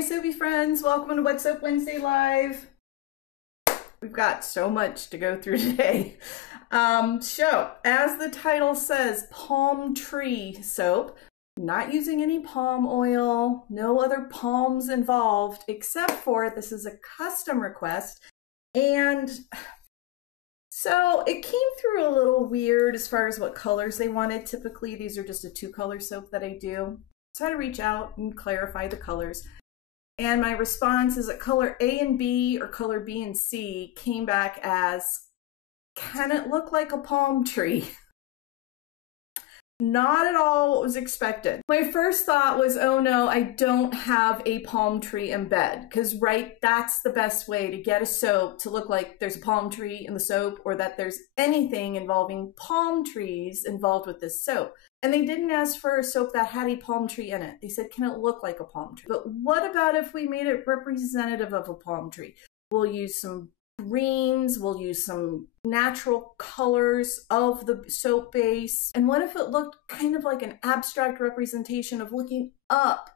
Hi Soapy Friends, welcome to Wet Soap Wednesday Live. We've got so much to go through today. So, as the title says, palm tree soap. Not using any palm oil, no other palms involved, except for this is a custom request. And so it came through a little weird as far as what colors they wanted. Typically, these are just a 2-color soap that I do. So I had to reach out and clarify the colors. And my response is that color A and B or color B and C came back as, can it look like a palm tree? Not at all what was expected. My first thought was, oh no, I don't have a palm tree in bed. Because that's the best way to get a soap to look like there's a palm tree in the soap, or that there's anything involving palm trees involved with this soap. And they didn't ask for a soap that had a palm tree in it. They said, can it look like a palm tree? But what about if we made it representative of a palm tree? We'll use some greens, we'll use some natural colors of the soap base. And what if it looked kind of like an abstract representation of looking up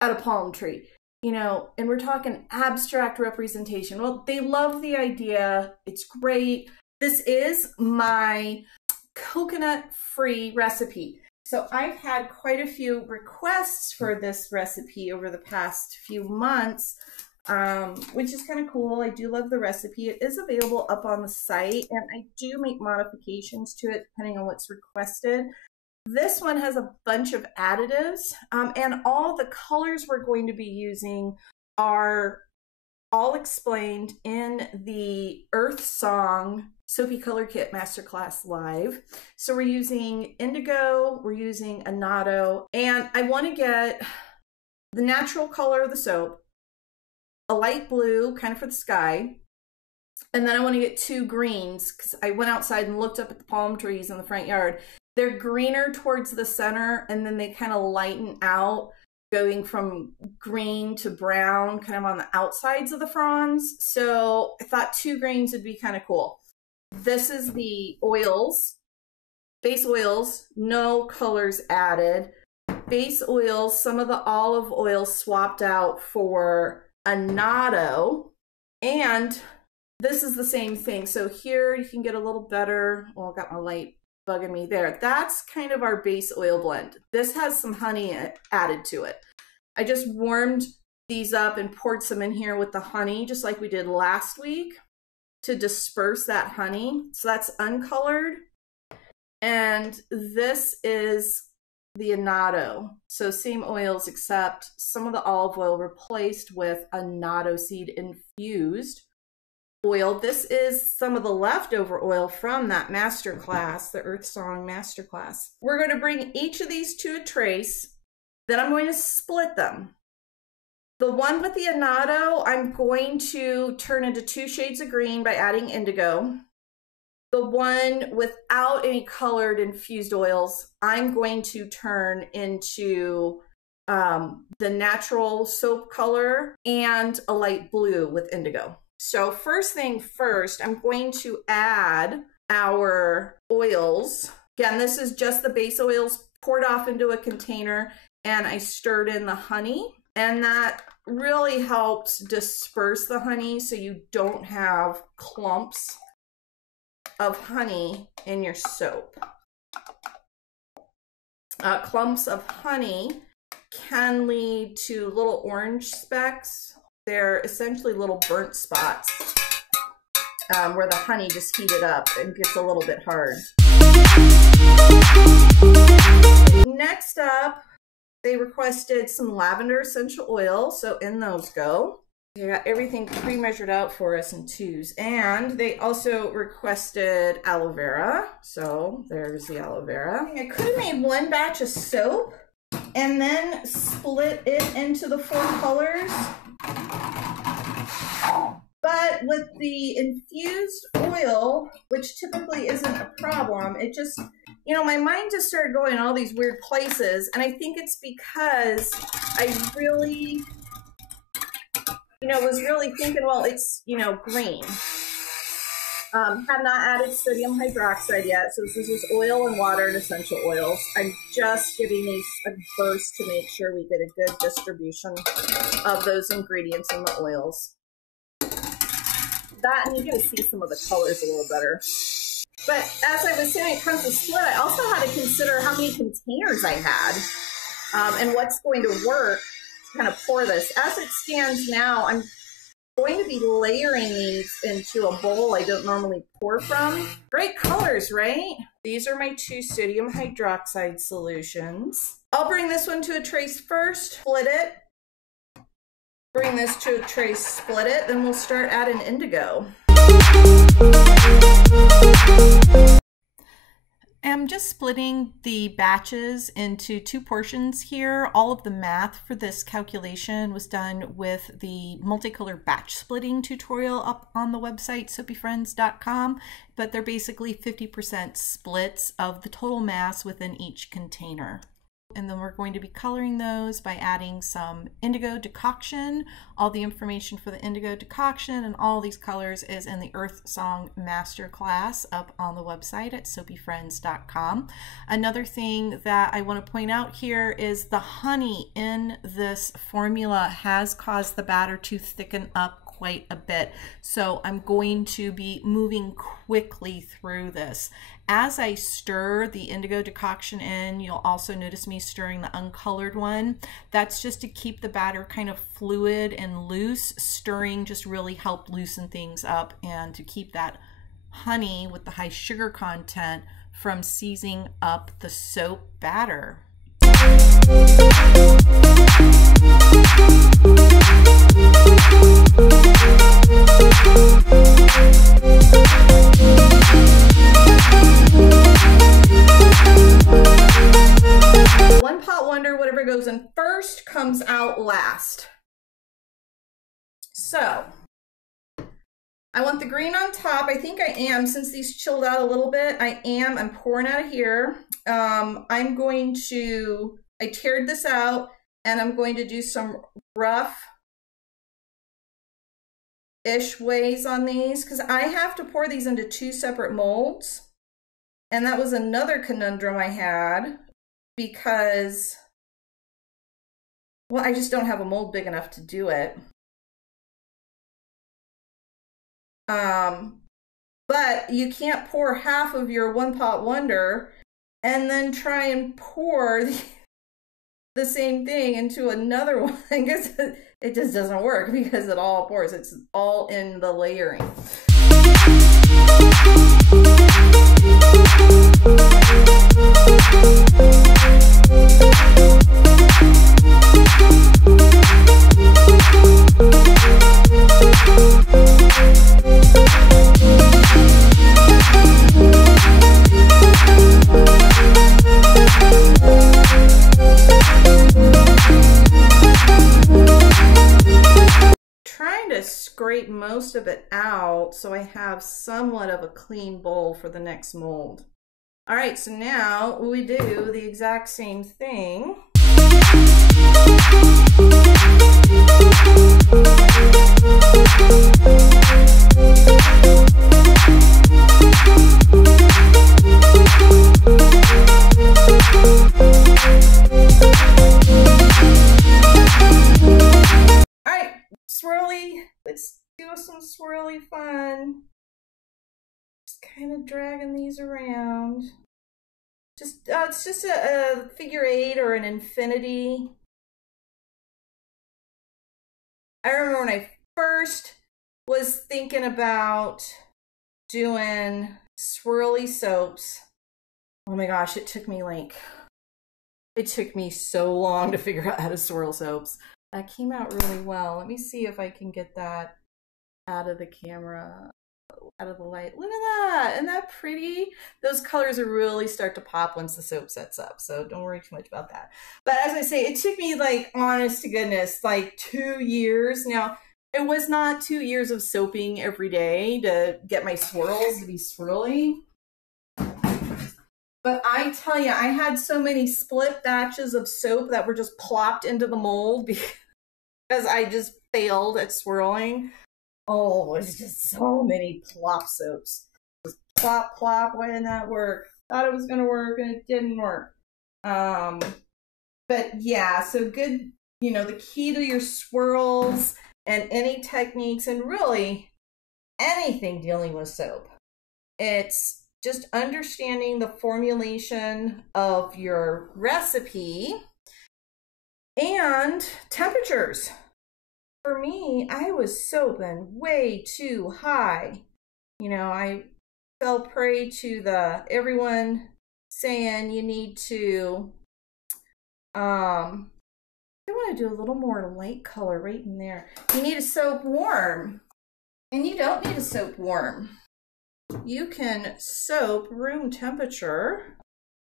at a palm tree? You know, and we're talking abstract representation. Well, they love the idea. It's great. This is my coconut-free recipe. So I've had quite a few requests for this recipe over the past few months, which is kind of cool. I do love the recipe. It is available up on the site, and I do make modifications to it depending on what's requested. This one has a bunch of additives, and all the colors we're going to be using are all explained in the Earth Song Soapy Color Kit Masterclass Live. So we're using indigo, we're using annatto, and I want to get the natural color of the soap, a light blue, kind of for the sky, and then I want to get 2 greens, because I went outside and looked up at the palm trees in the front yard. They're greener towards the center, and then they kind of lighten out, going from green to brown, kind of on the outsides of the fronds. So I thought 2 greens would be kind of cool. This is the oils, base oils, no colors added. Base oils, some of the olive oil swapped out for annatto, and this is the same thing. So here you can get a little better, well, I got my light bugging me there. That's kind of our base oil blend. This has some honey added to it. I just warmed these up and poured some in here with the honey, just like we did last week, to disperse that honey. So that's uncolored. And this is the annatto. So same oils, except some of the olive oil replaced with annatto seed infused oil. This is some of the leftover oil from that masterclass, the Earth Song Masterclass. We're going to bring each of these to a trace. Then I'm going to split them. The one with the annatto, I'm going to turn into 2 shades of green by adding indigo. The one without any colored infused oils, I'm going to turn into the natural soap color and a light blue with indigo. So first thing first, I'm going to add our oils. Again, this is just the base oils poured off into a container, and I stirred in the honey. And that really helps disperse the honey so you don't have clumps of honey in your soap. Clumps of honey can lead to little orange specks. They're essentially little burnt spots where the honey just heated up and gets a little bit hard. Next up, they requested some lavender essential oil, so in those go. They got everything pre-measured out for us in 2s. And they also requested aloe vera, so there's the aloe vera. I could have made 1 batch of soap and then split it into the 4 colors. But with the infused oil, which typically isn't a problem, it just, you know, my mind just started going all these weird places. And I think it's because I really, you know, was really thinking, well, it's, you know, green. Have not added sodium hydroxide yet, so this is just oil and water and essential oils. I'm just giving these a burst to make sure we get a good distribution of those ingredients in the oils. That, and you get to see some of the colors a little better. But as I was saying, when it comes to split, I also had to consider how many containers I had and what's going to work to kind of pour this. As it stands now, I'm going to be layering these into a bowl I don't normally pour from. Great colors, right? These are my 2 sodium hydroxide solutions. I'll bring this one to a trace first, split it. Bring this to a trace, split it, then we'll start adding indigo. I'm just splitting the batches into 2 portions here. All of the math for this calculation was done with the multicolor batch splitting tutorial up on the website soapyfriends.com, but they're basically 50% splits of the total mass within each container. And then we're going to be coloring those by adding some indigo decoction. All the information for the indigo decoction and all these colors is in the Earth Song Masterclass up on the website at soapyfriends.com. Another thing that I want to point out here is the honey in this formula has caused the batter to thicken up quite a bit. So I'm going to be moving quickly through this. As I stir the indigo decoction in, you'll also notice me stirring the uncolored one. That's just to keep the batter kind of fluid and loose. Stirring just really helped loosen things up and to keep that honey with the high sugar content from seizing up the soap batter. One pot wonder, whatever goes in first comes out last. So I want the green on top. I think I am, since these chilled out a little bit, I'm pouring out of here. I teared this out and I'm going to do some rough-ish ways on these because I have to pour these into 2 separate molds. And that was another conundrum I had because, well, I just don't have a mold big enough to do it. But you can't pour half of your one pot wonder and then try and pour the same thing into another one because it just doesn't work because it all pours. It's all in the layering. Trying to scrape most of it out so I have somewhat of a clean bowl for the next mold. All right, so now we do the exact same thing. Swirly, let's do some swirly fun. Just kind of dragging these around. Just it's just a figure 8 or an infinity. I remember when I first was thinking about doing swirly soaps. Oh my gosh, it took me so long to figure out how to swirl soaps. That came out really well. Let me see if I can get that out of the camera, out of the light. Look at that. Isn't that pretty? Those colors will really start to pop once the soap sets up, so don't worry too much about that. But as I say, it took me, like, honest to goodness, like 2 years. Now, it was not 2 years of soaping every day to get my swirls to be swirly. But I tell you, I had so many split batches of soap that were just plopped into the mold because I just failed at swirling. Oh, it's just so many plop soaps. Just plop, plop, why didn't that work? Thought it was gonna work and it didn't work. But yeah, so good, you know, the key to your swirls and any techniques and really anything dealing with soap, it's just understanding the formulation of your recipe and temperatures. For me, I was soaping way too high. You know, I fell prey to the everyone saying you need to I want to do a little more light color right in there. You need a soap warm. And you don't need a soap warm. You can soap room temperature.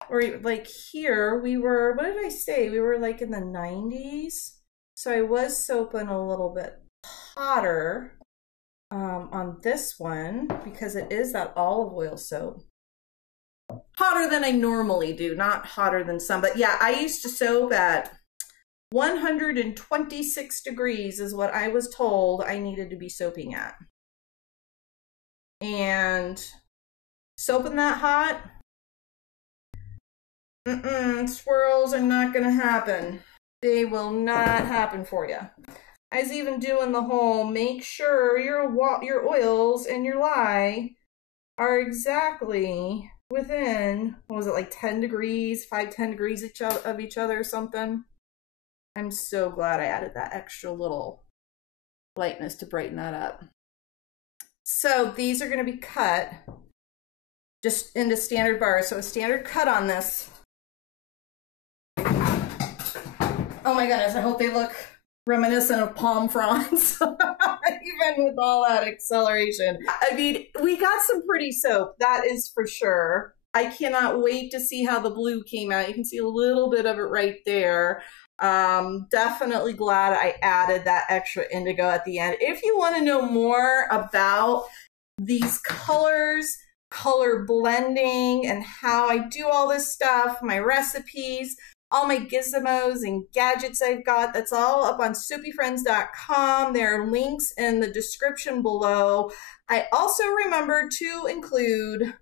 Or like here, we were, what did I say? We were like in the 90s. So I was soaping a little bit hotter on this one because it is that olive oil soap. Hotter than I normally do, not hotter than some. But yeah, I used to soap at 126 degrees is what I was told I needed to be soaping at. And soaping that hot, swirls are not going to happen. They will not happen for you. I was even doing the whole make sure your oils and your lye are exactly within, what was it, like 10 degrees, 5-10 degrees of each other or something. I'm so glad I added that extra little lightness to brighten that up. So these are going to be cut just into standard bars. So a standard cut on this. Oh my goodness, I hope they look reminiscent of palm fronds, even with all that acceleration. I mean, we got some pretty soap, that is for sure. I cannot wait to see how the blue came out. You can see a little bit of it right there. Definitely glad I added that extra indigo at the end. If you want to know more about these colors, color blending, and how I do all this stuff, my recipes, all my gizmos and gadgets I've got, that's all up on soapyfriends.com. There are links in the description below. I also remember to include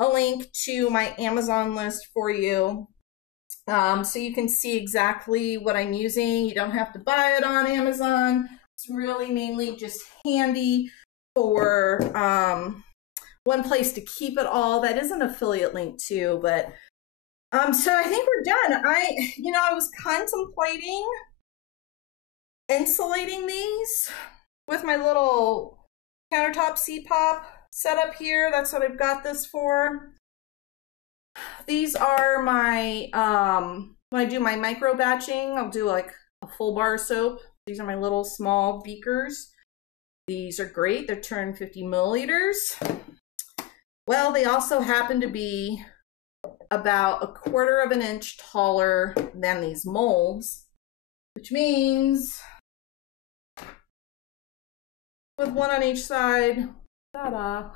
a link to my Amazon list for you. So you can see exactly what I'm using. You don't have to buy it on Amazon. It's really mainly just handy for one place to keep it all. That is an affiliate link too, but so I think we're done. I was contemplating insulating these with my little countertop C-pop setup here. That's what I've got this for. These are my, when I do my micro batching, I'll do like a full bar of soap. These are my little small beakers. These are great. They're 250 milliliters. Well, they also happen to be about 1/4 of an inch taller than these molds, which means with one on each side, ta-da.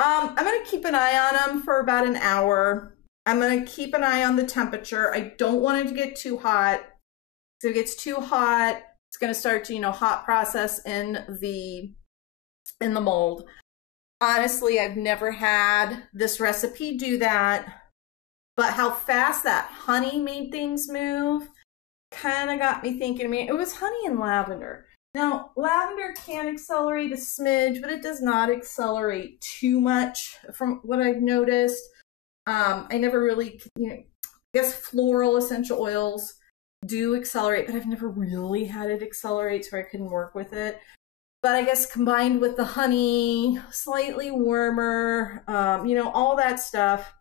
I'm going to keep an eye on them for about an hour. I'm going to keep an eye on the temperature. I don't want it to get too hot. So if it gets too hot, it's going to start to, hot process in the mold. Honestly, I've never had this recipe do that, but how fast that honey made things move kind of got me thinking. I mean, it was honey and lavender. Now, lavender can accelerate a smidge, but it does not accelerate too much from what I've noticed. I never really, I guess floral essential oils do accelerate, but I've never really had it accelerate, so I couldn't work with it. But I guess combined with the honey, slightly warmer, all that stuff,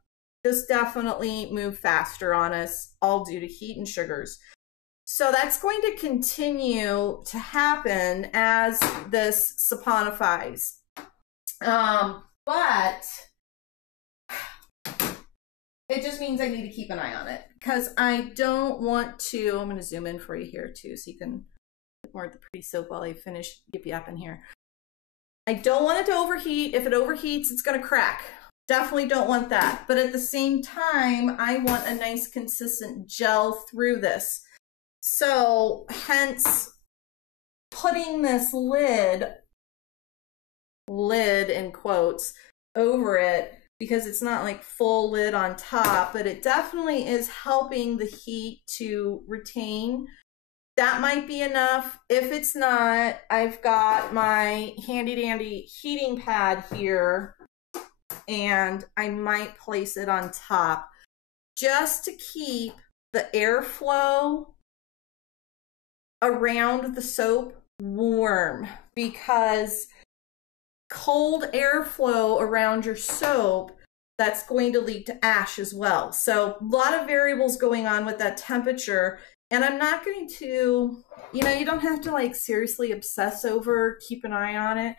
just definitely move faster on us, all due to heat and sugars. So that's going to continue to happen as this saponifies. But it just means I need to keep an eye on it because I don't want to, I'm going to zoom in for you here too so you can get more of the pretty soap while I finish yip in here. I don't want it to overheat. If it overheats, it's going to crack. Definitely don't want that. But at the same time, I want a nice consistent gel through this. So hence putting this lid in quotes over it, because it's not like full lid on top, but it definitely is helping the heat to retain. That might be enough. If it's not, I've got my handy dandy heating pad here, and I might place it on top just to keep the airflow around the soap warm, because cold airflow around your soap, that's going to lead to ash as well. So a lot of variables going on with that temperature, and I'm not going to, you know, you don't have to like seriously obsess over, keep an eye on it.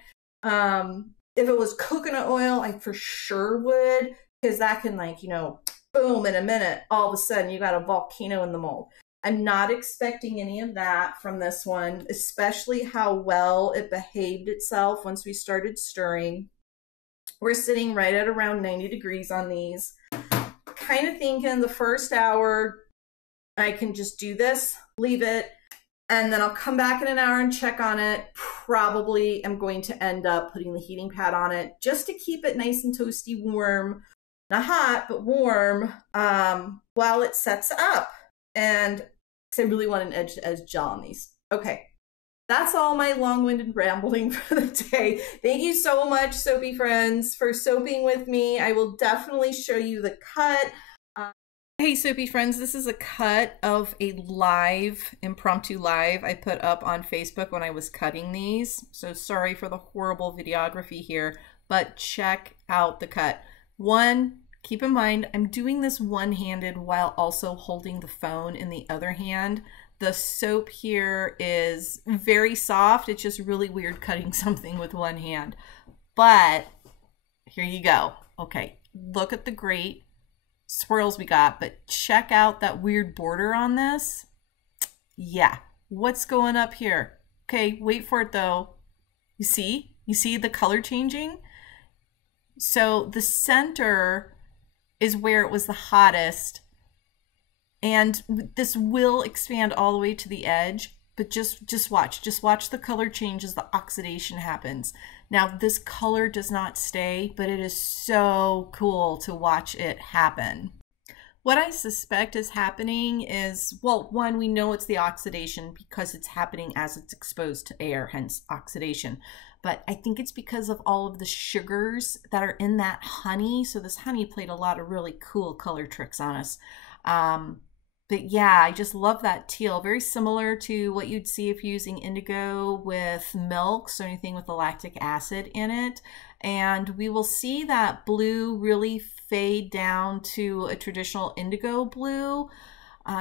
If it was coconut oil, I for sure would, because that can, like, you know, boom, in a minute, all of a sudden you got a volcano in the mold. I'm not expecting any of that from this one, especially how well it behaved itself once we started stirring. We're sitting right at around 90 degrees on these. Kind of thinking the first hour, I can just do this, leave it, and then I'll come back in an hour and check on it. Probably am going to end up putting the heating pad on it just to keep it nice and toasty warm. Not hot, but warm, while it sets up. And I really want an edge-to-edge gel on these. Okay, that's all my long-winded rambling for the day. Thank you so much, Soapy Friends, for soaping with me. I will definitely show you the cut. Hey, Soapy Friends, this is a cut of a impromptu live I put up on Facebook when I was cutting these. So sorry for the horrible videography here, but check out the cut. One, keep in mind, I'm doing this one-handed while also holding the phone in the other hand. The soap here is very soft. It's just really weird cutting something with one hand. But here you go. Okay, look at the great swirls we got, but check out that weird border on this. Yeah, what's going up here? Okay, wait for it though. You see the color changing? So the center is where it was the hottest, and this will expand all the way to the edge, but just watch the color change as the oxidation happens. Now this color does not stay, but it is so cool to watch it happen. What I suspect is happening is, well, one, we know it's the oxidation because it's happening as it's exposed to air, hence oxidation. But I think it's because of all of the sugars that are in that honey. So this honey played a lot of really cool color tricks on us. But yeah, I just love that teal. Very similar to what you'd see if you're using indigo with milk, so anything with the lactic acid in it. And we will see that blue really fade down to a traditional indigo blue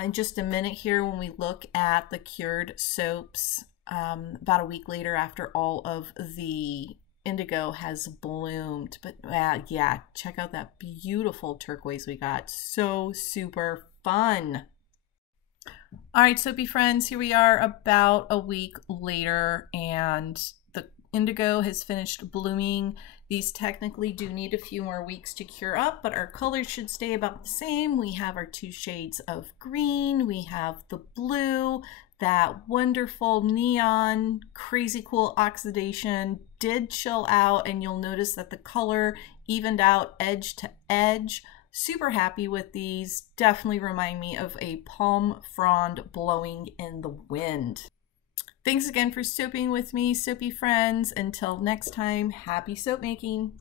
in just a minute here when we look at the cured soaps about a week later after all of the indigo has bloomed. But yeah, check out that beautiful turquoise we got. So super fun. All right, Soapy Friends, here we are about a week later, and the indigo has finished blooming. These technically do need a few more weeks to cure up, but our colors should stay about the same. We have our two shades of green, we have the blue, that wonderful neon, crazy cool oxidation did chill out, and you'll notice that the color evened out edge to edge. Super happy with these. Definitely remind me of a palm frond blowing in the wind. Thanks again for soaping with me, Soapy Friends. Until next time, happy soap making.